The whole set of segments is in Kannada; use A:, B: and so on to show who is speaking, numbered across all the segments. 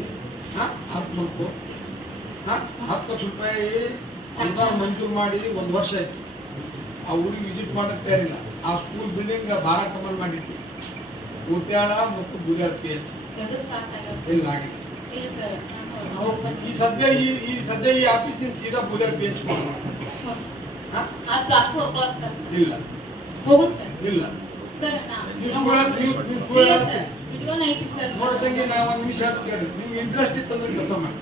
A: ಐತಿ ಹಾ? ಹತ್ತು ಮುಲ್ಕು ಹಾ? ಹತ್ತು ಲಕ್ಷ ರೂಪಾಯಿ ಸರ್ಕಾರ ಮಂಜೂರು ಮಾಡಿ ಒಂದು ವರ್ಷ ಆಯ್ತು. ಆ ಊರಿಗೆ ವಿಸಿಟ್ ಮಾಡಕ್ ತಯಾರಿಲ್ಲ. ಆ ಸ್ಕೂಲ್ ಬಿಲ್ಡಿಂಗ್ ಭಾರ ಕಮಲ್ ಮಾಡಿಟ್ಟು ಉತ್ಯಾಳ ಮತ್ತು ಬುದ್ಯಾಳ ಪಿ ಎಚ್
B: ಎರಡು
A: ಇಲ್ಲ ಆಗಿದೆ ಈ ಸದ್ಯ ಈ ಈ ಸದ್ಯ ಈ ಆಫೀಸ್ನಿಂದ ಸೀದಾ ಬುದ್ಯಾಳ ಪಿ ಎಚ್ ಹಾ? ಇಲ್ಲ. ಇಲ್ಲ.
B: ಸರ್ ನಾ
A: ನೀವು ಒಂದು ನಿಮಿಷ ಕೇಳಿ. ನಿಮ್ಗೆ ಇಂಟ್ರೆಸ್ಟ್ ಇತ್ತಂದ್ರೆ ಕೆಲಸ ಮಾಡಿ.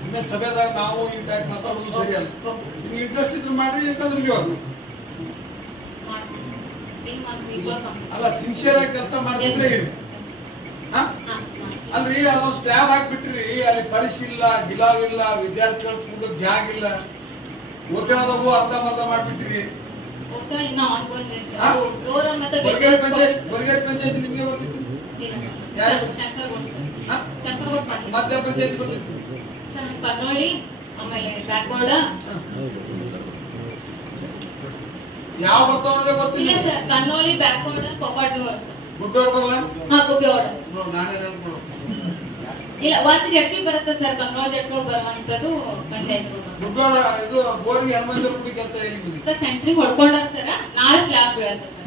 A: ಸುಮ್ಮನೆ ಸಭೆದಾಗ ನಾವು ಈ ಟೈಪ್ ಮಾತಾಡೋದು ಸರಿ ಅಲ್ಲ ನಿಮ್ಗೆ ಇಂಟ್ರೆಸ್ಟ್ ಇದ್ರೆ ಮಾಡ್ರಿ ಯಾಕಂದ್ರೆ ನೀವು ಅದು. ಅಲ್ಲ ಸಿನ್ಸಿಯರ್ ಆಗಿ ಕೆಲಸ ಮಾಡಿದ್ರೆ ಅಲ್ರಿ ಅದೊಂದು ಸ್ಟ್ಯಾಬ್ ಹಾಕ್ಬಿಟ್ರಿ. ಅಲ್ಲಿ ಪರಿಶಿಲ್ಲ ಗಿಲಾವಿಲ್ಲ ವಿದ್ಯಾರ್ಥಿಗಳು ಕೂಡ ಜಾಗ ಇಲ್ಲ ಓದ್ಕೊಳ್ಳೋದಾಗು ಅರ್ಧ ಮರ್ಧ ಮಾಡ್ಬಿಟ್ರಿ. ಬರ್ಗೇರಿ ಪಂಚಾಯತ್ ಬರ್ಗೇರಿ ಪಂಚಾಯತ್ ನಿಮ್ಗೆ ಯಾರು? ಮಧ್ಯ ಪಂಚಾಯತ್
B: ಆಮೇಲೆ ಬ್ಯಾಕ್ವರ್ಡ್
A: ಹಾ. ಯಾವ ಬರ್ತಾವ ಅನ್ನೋದೇ
B: ಇಲ್ಲ
A: ಗೊತ್ತಿಲ್ಲ
B: ಸರ್ ಕನ್ನೋಳಿ ಬ್ಯಾಕ್ವರ್ಡ್ ಫಾರ್ವರ್ಡ್
A: ಗುಡ್ಡೋಡ್ ಬರಲ್ಲ?
B: ಹಾ
A: ನಾನೇ ಹೇಳ್ಕೊಡು.
B: ಇಲ್ಲ ಒಂದು ಜಟ್ಟಿ ಬರುತ್ತೆ ಸರ್ ಕನ್ನೋಳ ಜಟ್ಟಿ ಬರುವಂತದ್ದು ಪಂಚಾಯತ್
A: ಗುಡ್ಡೋಡ ಇದು ಬೋರಿಗೆ ಹನುಮಂತ ಗುಡಿ ಕೆಲಸ
B: ಸರ್ ಸೆಂಟ್ರಿಂಗ್ ನಾಳೆ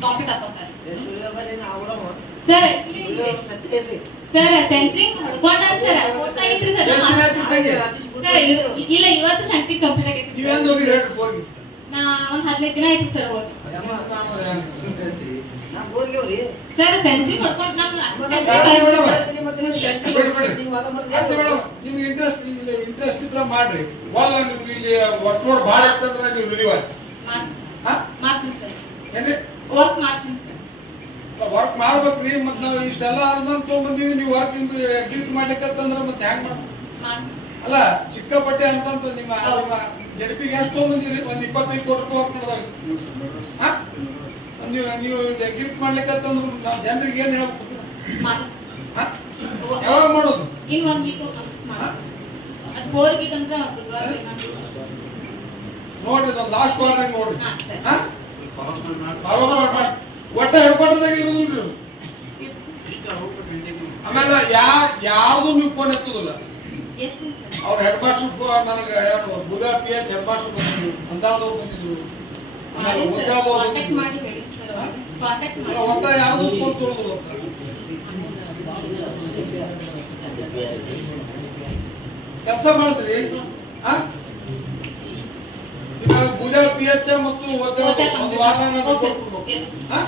B: ಕಾಂಕ್ರೀಟ್ ಹಾಕೋತಾರೆ ಸರ್ ಸರ್ ಸೆಂಟ್ರಿಂಗ್ ಹೊಡ್ಕೊಂಡಾರ ಸರ್ ಸರ್ ಇಲ್ಲ ಇವತ್ತು ಸೆಂಟ್ರಿಂಗ್ ಕಂಪ್ಲೀಟ್ ಆಗೈತಿ ನಾ ಒಂದ್ ಹದಿನೈದು ದಿನ ಆಯ್ತು ಸರ್ ಹೋಗಿ ಸರ್ ಸೆಂಟ್ರಿಂಗ್ ಹೊಡ್ಕೊಂಡು
A: ನಿಮ್ಗೆ ಇಂಟ್ರೆಸ್ಟ್ ಇಲ್ಲಿ ಇಂಟ್ರೆಸ್ಟ್ ಇದ್ರೆ ಮಾಡ್ರಿ. ಒಲ್ಲ ನಿಮ್ಗೆ ಇಲ್ಲಿ ಒಟ್ಟು ಭಾಳ ಇರ್ತಂದ್ರೆ ನೀವು ರಿಲೀವ್ ಆಯ್ತು
B: ಮಾಡ್ತೀನಿ ಸರ್.
A: ಏನ್ರಿ?
B: ವರ್ಕ್ ಮಾಡ್ತೀನಿ ಸರ್
A: ವರ್ಕ್ ಮಾಡ್ಬೇಕ್ರಿ ಮತ್ ನಾವು ಇಷ್ಟೆಲ್ಲ ಅನುದಾನ ತೊಗೊಂಬಂದೀವಿ ನೀವು ವರ್ಕ್ ಗಿಫ್ಟ್ ಮಾಡ್ಲಿಕ್ಕಂತಂದ್ರೆ ಮತ್ತೆ ಹ್ಯಾಂಗ್ ಮಾಡ ಅಲ್ಲ ಸಿಕ್ಕಾಪಟ್ಟೆ ಅಂತಂತ ನಿಮ್ಮ ನಿಮ್ಮ ಜಡಪಿಗೆ ಎಷ್ಟು ತೊಗೊಂಬಂದಿರಿ ಒಂದ್ ಇಪ್ಪತ್ತೈದು ಕೋಟಿ ರೂಪಾಯಿ ವರ್ಕ್ ಮಾಡಿದಾಗ. ನೀವು ನೀವು ನೀವು ಮಾಡ್ಲಿಕ್ಕೆ ಅಂತಂದ್ರೆ ನಾವು ಜನರಿಗೆ ಏನ್ ಹೇಳ್ಬೇಕು? ಯಾವಾಗ ಮಾಡೋದು?
B: ಇನ್ ಒಂದ್ ವೀಕ್ ಬೋರ್ಗೆ.
A: ನೋಡ್ರಿ ಲಾಸ್ಟ್ ವಾರ ನೋಡ್ರಿ.
B: ಹಾ,
A: ಒಟ್ಟ ಹೆಡ್ಕ್ವಾರ್ಟರ್ದಾಗ ಇರುದಿಲ್ರಿ ಆಮೇಲೆ ಯಾ ಯಾವ್ದು ನೀವು ಫೋನ್ ಎತ್ತುದಿಲ್ಲ ಅವ್ರ ಹೆಡ್ ಮಾಸ್ಟರ್ ಫೋನ್ ನನಗೆ ಯಾರು ಬುಧಾ ಪಿ ಎಚ್ ಹೆಡ್ ಮಾಸ್ಟರ್ ಬಂದಿದ್ರು. ಅಂತಾಳದವ್ರು ಬಂದಿದ್ರು. ಒಟ್ಟ ಯಾವ್ದು ಫೋನ್ ತೊಗೊಳೋದಿಲ್ಲ ಕೆಲಸ ಮಾಡಿಸ್ರಿ ಹಾ? ಈಗ ಬುಧಾ ಪಿ ಎಚ್ ಮತ್ತು ಒದ್ದೆ ಒಂದು ವಾರ ನಾನು ಕೊಟ್ಬಿಡ್ಬೇಕು. ಹಾ?